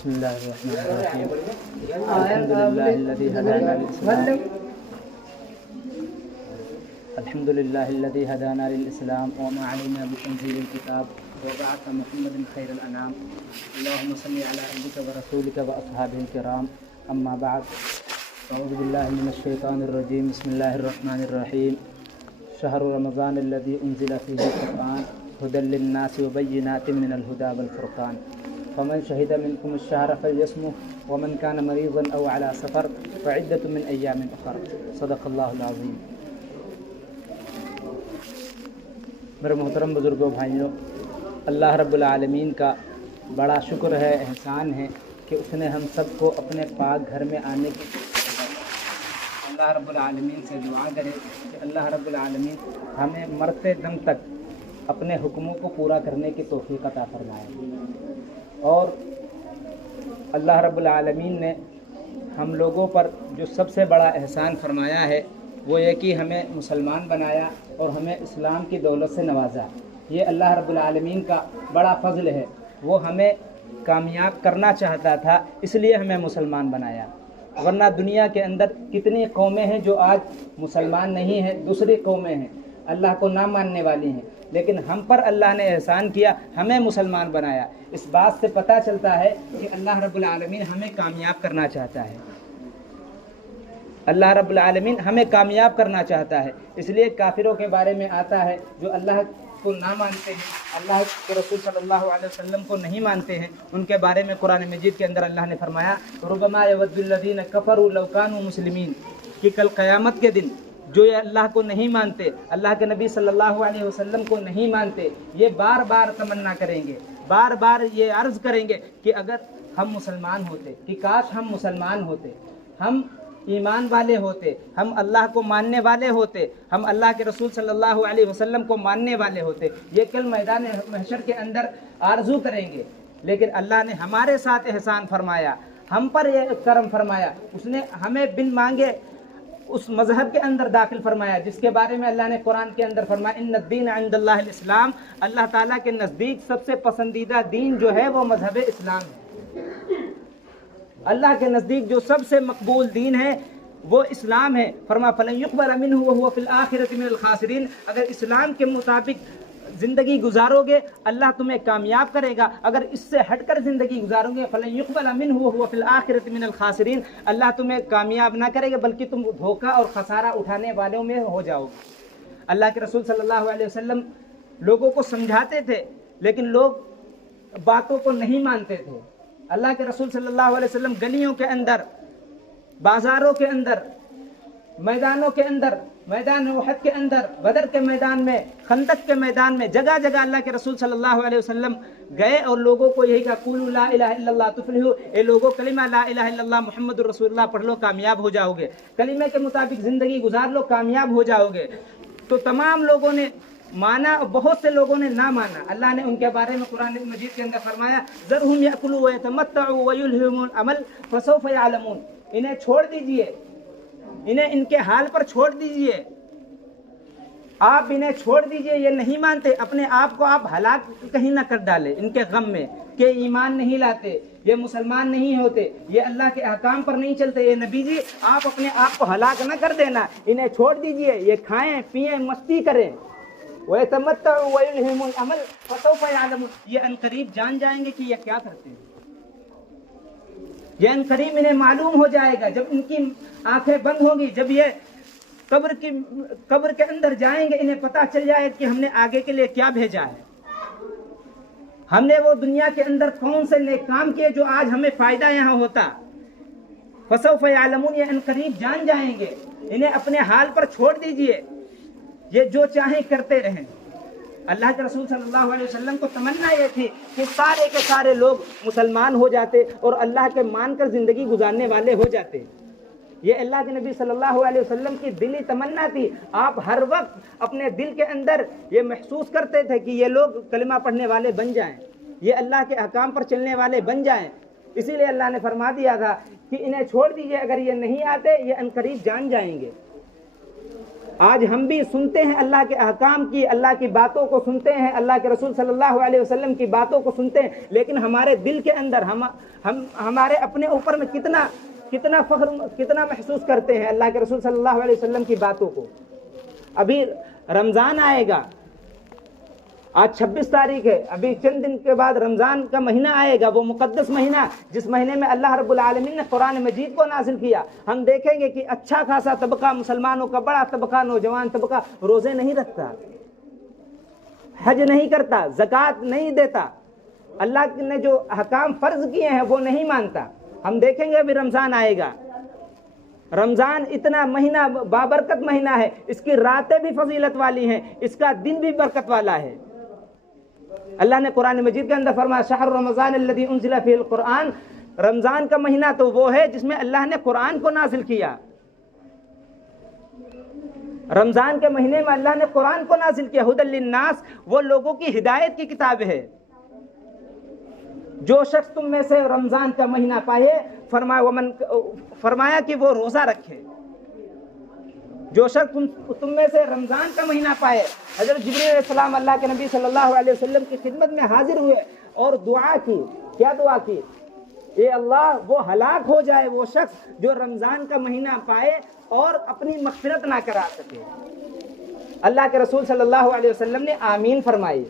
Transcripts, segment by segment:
بسم الله الرحمن الرحيم. الحمد لله الذي هدانا للإسلام. الحمد لله الذي هدانا للإسلام وما علينا بتنزيل الكتاب وبعث محمد خير الأنام. اللهم صل على عبدك ورسولك وأصحابه الكرام. أما بعد، أعوذ بالله من الشيطان الرجيم. بسم الله الرحمن الرحيم. شهر رمضان الذي أنزل فيه القرآن هدى للناس وبينات من الهدى والفرقان. فمن شهد منكم الشهر فليصمه ومن كان مريضا أو على سفر فعدة من أيام أخر. صدق اللہ العظیم. میرے محترم بزرگوں، بھائیوں، اللہ رب العالمین کا بڑا شکر ہے، احسان ہے کہ اس نے ہم سب کو اپنے پاک گھر میں آنے کی اللہ رب العالمین سے دعا کرے کہ اللہ رب العالمین ہمیں مرتے دم تک اپنے حکموں کو پورا کرنے کی توفیق عطا فرمائے. اور اللہ رب العالمین نے ہم لوگوں پر جو سب سے بڑا احسان فرمایا ہے وہ یہ کہ ہمیں مسلمان بنایا اور ہمیں اسلام کی دولت سے نوازا. یہ اللہ رب العالمین کا بڑا فضل ہے. وہ ہمیں کامیاب کرنا چاہتا تھا، اس لیے ہمیں مسلمان بنایا. ورنہ دنیا کے اندر کتنی قومیں ہیں جو آج مسلمان نہیں ہیں، دوسری قومیں ہیں اللہ کو نہ ماننے والی ہیں، لیکن ہم پر اللہ نے احسان کیا، ہمیں مسلمان بنایا. اس بات سے پتہ چلتا ہے کہ اللہ رب العالمین ہمیں کامیاب کرنا چاہتا ہے. اللہ رب العالمین ہمیں کامیاب کرنا چاہتا ہے. اس لیے کافروں کے بارے میں آتا ہے جو اللہ کو نہ مانتے ہیں، اللہ کے رسول صلی اللہ علیہ وسلم کو نہیں مانتے ہیں، ان کے بارے میں قرآن مجید کے اندر اللہ نے فرمایا ربما یود الذین کفروا لو کانوا مسلمین، کہ کل قیامت کے دن جو یہ اللہ کو نہیں مانتے، اللہ کے نبی صلی اللہ علیہ وسلم کو نہیں مانتے، یہ بار بار تمنا کریں گے، بار بار یہ عرض کریں گے کہ اگر ہم مسلمان ہوتے، کہ کاش ہم مسلمان ہوتے، ہم ایمان والے ہوتے، ہم اللہ کو ماننے والے ہوتے، ہم اللہ کے رسول صلی اللہ علیہ وسلم کو ماننے والے ہوتے. یہ کل میدان محشر کے اندر آرزو کریں گے. لیکن اللہ نے ہمارے ساتھ احسان فرمایا، ہم پر یہ کرم فرمایا، اس نے ہمیں بن مانگے اس مذہب کے اندر داخل فرمایا جس کے بارے میں اللہ نے قرآن کے اندر فرمایا ان الدین عند اللہ الاسلام. اللہ تعالیٰ کے نزدیک سب سے پسندیدہ دین جو ہے وہ مذہب اسلام ہے. اللہ کے نزدیک جو سب سے مقبول دین ہے وہ اسلام ہے. فرما فلن یقبل منہ وہو فی الآخرۃ من الخاسرین. اگر اسلام کے مطابق زندگی گزارو گے اللہ تمہیں کامیاب کرے گا، اگر اس سے ہٹ کر زندگی گزارو گے فلن یقبل منہ وہو فی الآخرۃ من الخاسرین، اللہ تمہیں کامیاب نہ کرے گا بلکہ تم دھوکہ اور خسارہ اٹھانے والوں میں ہو جاؤ گے. اللہ کے رسول صلی اللہ علیہ وسلم لوگوں کو سمجھاتے تھے لیکن لوگ باتوں کو نہیں مانتے تھے. اللہ کے رسول صلی اللہ علیہ وسلم گلیوں کے اندر، بازاروں کے اندر، میدانوں کے اندر، میدان احد کے اندر، بدر کے میدان میں، خندق کے میدان میں، جگہ جگہ اللہ کے رسول صلی اللہ علیہ وسلم گئے اور لوگوں کو یہی کہا قولوا لا الہ الا اللہ تفلحوا، اے لوگوں کلمہ لا الہ الا اللہ محمد رسول اللہ پڑھ لو کامیاب ہو جاؤ گے، کلمے کے مطابق زندگی گزار لو کامیاب ہو جاؤ گے. تو تمام لوگوں نے مانا اور بہت سے لوگوں نے نہ مانا. اللہ نے ان کے بارے میں قرآن مجید کے اندر فرمایا ذرہم یأکلوا ویتمتعوا ویلہہم الامل فسوف یعلمون. انہیں چھوڑ دیجئے، انہیں ان کے حال پر چھوڑ دیجئے، آپ انہیں چھوڑ دیجئے. یہ نہیں مانتے، اپنے آپ کو آپ ہلاک کہیں نہ کر ڈالے ان کے غم میں کہ ایمان نہیں لاتے، یہ مسلمان نہیں ہوتے، یہ اللہ کے احکام پر نہیں چلتے. یہ نبی جی آپ اپنے آپ کو ہلاک نہ کر دینا، انہیں چھوڑ دیجئے، یہ کھائیں پیئیں مستی کریں. وَيَتَمَتَّعُوا وَيُلْهِهِمُ الْأَمَلَ فَسَوْفَ يَعْلَمُونَ. یہ عنقریب جان جائیں گے کہ یہ کیا کرتے ہیں. یہ عنقریب انہیں معلوم ہو جائے گا جب ان کی آنکھیں بند ہوں گی، جب یہ قبر کے اندر جائیں گے انہیں پتہ چل جائے کہ ہم نے آگے کے لیے کیا بھیجا ہے، ہم نے وہ دنیا کے اندر کون سے نیک کام کیے جو آج ہمیں فائدہ یہاں ہوتا. فسوف یعلمون. یہ عنقریب جان جائیں گے. انہیں اپنے حال پر چھوڑ دیجئے، یہ جو چاہیں کرتے رہیں. اللہ کے رسول صلی اللہ علیہ وسلم کو تمنا یہ تھی کہ سارے کے سارے لوگ مسلمان ہو جاتے اور اللہ کے مان کر زندگی گزارنے والے ہو جاتے. یہ اللہ کے نبی صلی اللہ علیہ وسلم کی دلی تمنا تھی. آپ ہر وقت اپنے دل کے اندر یہ محسوس کرتے تھے کہ یہ لوگ کلمہ پڑھنے والے بن جائیں، یہ اللہ کے احکام پر چلنے والے بن جائیں. اسی لیے اللہ نے فرما دیا تھا کہ انہیں چھوڑ دیجئے، اگر یہ نہیں آتے یہ عنقریب جان جائیں گے. آج ہم بھی سنتے ہیں اللہ کے احکام کی، اللہ کی باتوں کو سنتے ہیں، اللہ کے رسول صلی اللہ علیہ وسلم کی باتوں کو سنتے ہیں، لیکن ہمارے دل کے اندر ہمارے اپنے اوپر میں کتنا فخر، کتنا محسوس کرتے ہیں اللہ کے رسول صلی اللہ علیہ وسلم کی باتوں کو۔ ابھی رمضان آئے گا، آج 26 تاریخ ہے، ابھی چند دن کے بعد رمضان کا مہینہ آئے گا، وہ مقدس مہینہ جس مہینے میں اللہ رب العالمین نے قرآن مجید کو نازل کیا۔ ہم دیکھیں گے کہ اچھا خاصا طبقہ، مسلمانوں کا بڑا طبقہ، نوجوان طبقہ روزے نہیں رکھتا، حج نہیں کرتا، زکوٰۃ نہیں دیتا، اللہ نے جو احکام فرض کیے ہیں وہ نہیں مانتا۔ ہم دیکھیں گے ابھی رمضان آئے گا، رمضان اتنا مہینہ بابرکت مہینہ ہے، اس کی راتیں بھی فضیلت والی ہیں، اس کا دن بھی برکت والا ہے۔ اللہ نے قرآن مجید کے اندر فرمایا شہر رمضان الذی انزل فیہ القرآن، رمضان کا مہینہ تو وہ ہے جس میں اللہ نے قرآن کو نازل کیا۔ رمضان کے مہینے میں اللہ نے قرآن کو نازل کیا، ھدی للناس، وہ لوگوں کی ہدایت کی کتاب ہے۔ جو شخص تم میں سے رمضان کا مہینہ پائے، فرمایا کہ وہ روزہ رکھے۔ جو شخص تم میں سے رمضان کا مہینہ پائے، حضرت جبریل علیہ السلام اللہ کے نبی صلی اللہ علیہ وسلم کی خدمت میں حاضر ہوئے اور دعا کی۔ کیا دعا کی؟ اے اللہ، وہ ہلاک ہو جائے وہ شخص جو رمضان کا مہینہ پائے اور اپنی مغفرت نہ کرا سکے۔ اللہ کے رسول صلی اللہ علیہ وسلم نے آمین فرمائی۔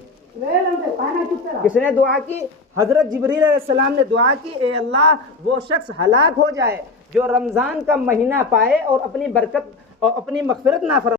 کس نے دعا کی؟ حضرت جبریل علیہ السلام نے دعا کی، اے اللہ، وہ شخص ہلاک ہو جائے جو رمضان کا مہینہ پائے اور اپنی برکت اور اپنی مغفرت نہ فرمائے۔